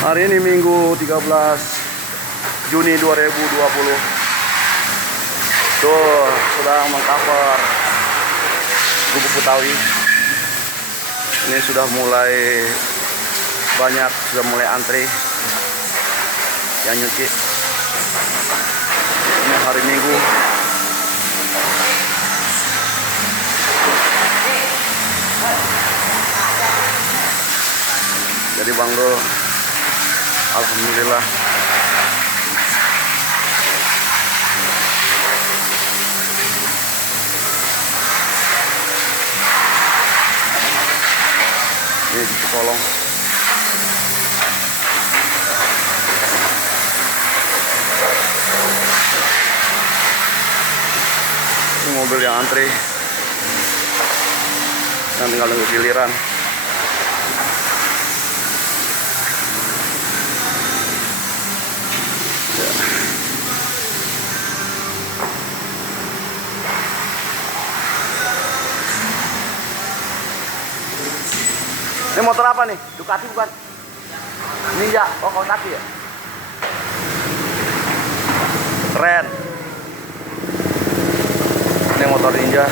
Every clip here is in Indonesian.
Hari ini Minggu 13 Juni 2020. Tuh, sedang mengcover Gubuk Betawi. Ini sudah mulai banyak, sudah mulai antri yang nyuci. Ini hari Minggu. Jadi Bang Dul, alhamdulillah ini di kolong. Ini mobil yang antri dan tinggal nunggu giliran. Ini motor apa nih? Ducati bukan? Ninja. Oh, Kawasaki ya? Keren. Ini motor Ninja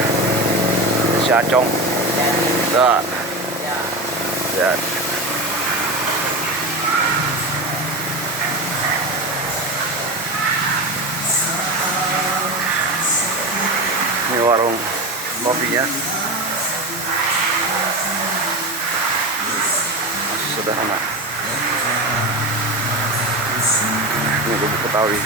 si Acong. Dah. Ya. Ini warung kopinya. Masih sederhana. Ini Gubuk Betawi.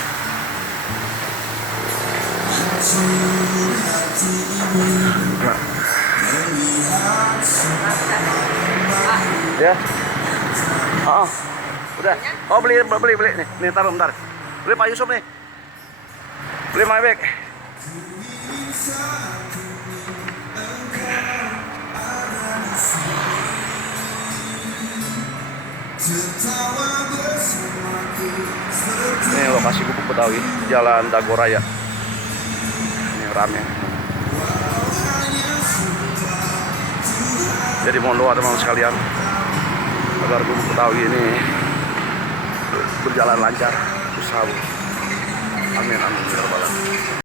Ya. Oh, udah. Oh, beli nih. Nih taruh bentar. Beli Pak Yusuf nih. Beli Maybach. Ini lokasi Gubuk Betawi, Jalan Dago Raya. Ini rame. Jadi mohon doa teman-teman sekalian agar Gubuk Betawi ini berjalan lancar, usaha. Amin amin ya rabbal alamin.